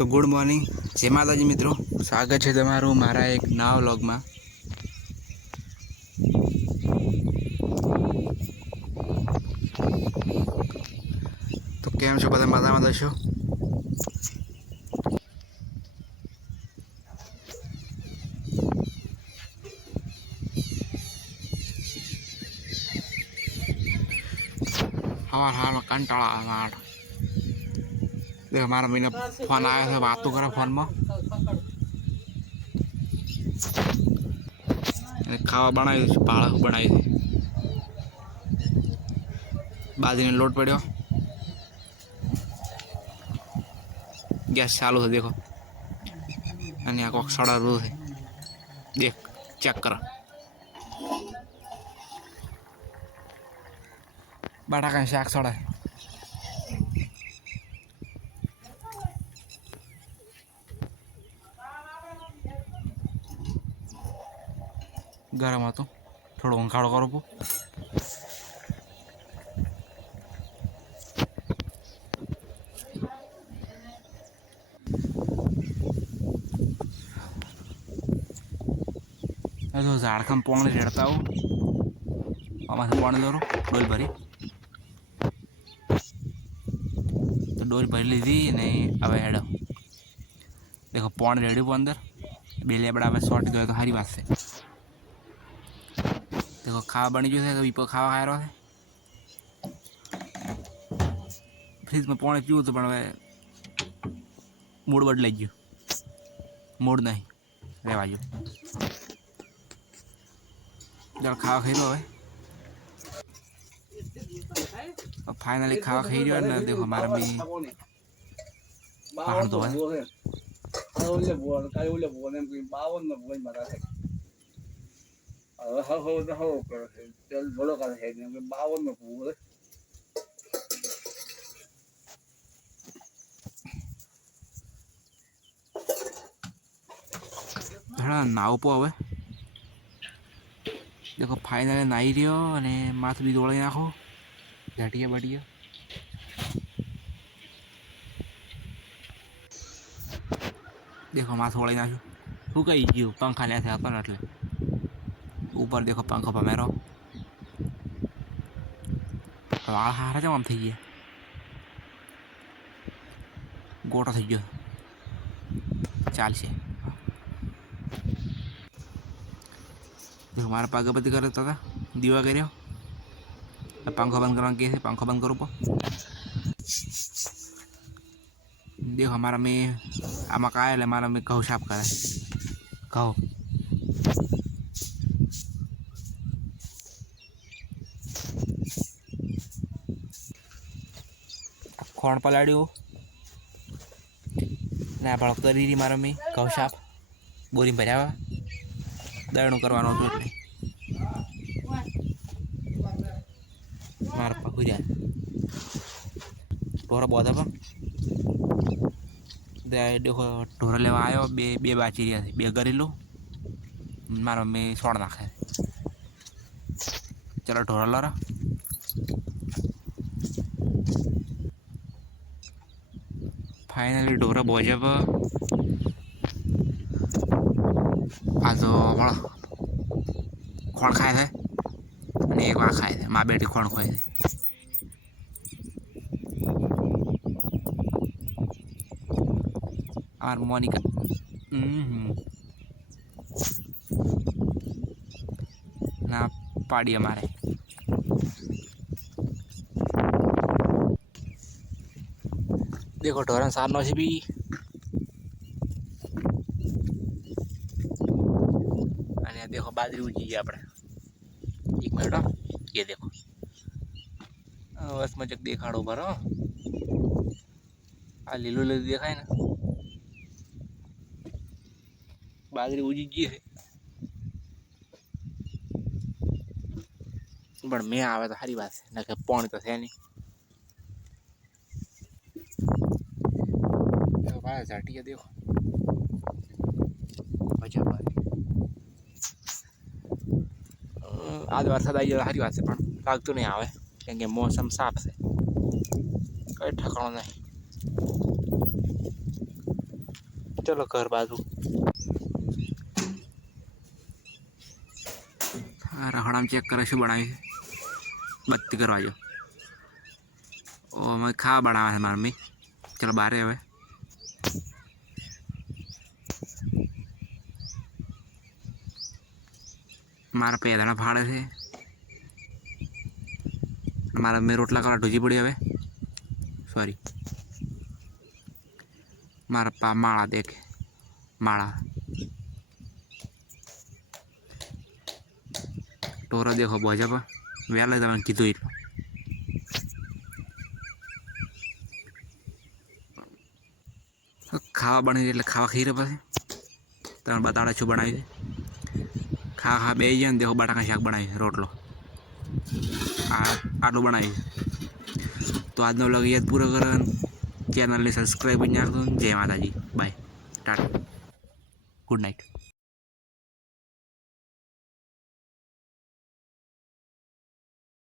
तो good morning, जय माताजी मित्रों। स्वागत है तमारू मारा एक नवा व्लॉग में। तो केम छो बधा मजामां हशो। हवा हवा में कंटाळा आवाड़ देखो मारा महीना फोन आया था, बात तो करा फोन में। खावा बनाई पालक बनाई थी, बाजरी लोट पड़ो, गैस चालू है देखो, अने कोक सड़ा रू है देख चेक कर। बटाका शाक सड़ा है, गरम હતો થોડો ઉંઘાડો કરો પો। तो झाड़खम पानी रेड़ता हो आम से पानी दौरो डोल भरी, तो डोल भरी लीधी ने अब हेडो देखो पानी रेड़ी पो अंदर बेलिया बड़ा शॉर्ट गए तो हरी बात से देखो खावा बनी जो है, वीपो खावा खाए रहा है। फ्रिज में पानी पीव तो मूड बदलाई गयो, मूड नहीं रेवा जो जल खावा खाई लो है। अब फाइनली खावा खाई रहा है। देखो हमारे में पहाड़ दो है, नाव पो हवे देखो फाइनली नाई रह्यो अने माथ बी दौड़ी नाखो घाटिया बाटिया। देखो माथ वળી નાખ્યું, સુકાઈ ગયું, पंखा ન્યાથી હતો ને એટલે ऊपर देखो पंखो भमेरो वाळ हारा जम थी गया, गोटो थी गयो चाल से। देखो मारा पागपति करता था दीवा करो, पंखो बंद करवा के पंखो बंद करो पो। देखो हमारा में आमा काय हमारा में घऊ साफ करे घऊ खोण पलाड़ू ना बड़ करी रही मारा में घऊ साफ बोरी भरया दळणु करवानो हतो એટલે मारा पकू जाए ढोरा बोधा पर देखो ढोरा लेवा आयो बे बे बाची रहा थी, बे करी लो मारा में छोड़ नाखे। चलो ढोरा लारा फाइनली ढोरा बोझे पर आज हमारा खोण खाए थे અને એક વાર ખાય છે માં બેટી ખોણ ખોય છે। और मोनिका ना पाड़ी हमारे देखो ढोरन सारनो से भी अने देखो बाजरी उगी गई अपने एक मिनट ये देखो बस मजक देखाड़ो पर आ लीलो लीलो देखाय ना बाजरी उगी गई है, पर मैं आवे तो हरी बात है ना कि पानी तो है नहीं। देखो भाई झाटिया देखो मजा भाई आज वरसाद आई जाए हरी बात है, पर लागतो नहीं आवे क्योंकि मौसम साफ है, कोई ठिकाना नहीं। चलो घर बाजू रखड़ा चेक करे शू बनावी बत्ती करवा जो मैं खा बनावा है मार मम्मी चलो बारे हवे मारा पैदा फाड़े थे मारा मैं रोटला करा ढूजी पड़ी हवे सॉरी मारा पा माड़ा देख माड़ा टोरा देखो भाजपा वेला तमने कीधुं एटलुं खावा बनी एटले खावा खाई रहे पाछे तमने बताड़ा छू बनावी खा खा बेही गया देखो बटाका शाक बनावी रोटलो आटलू बनावी तो आज व्लॉग याद पूरा करो चैनल ने सब्सक्राइब कर नाखो जय माताजी बाय टाटा गुड नाइट।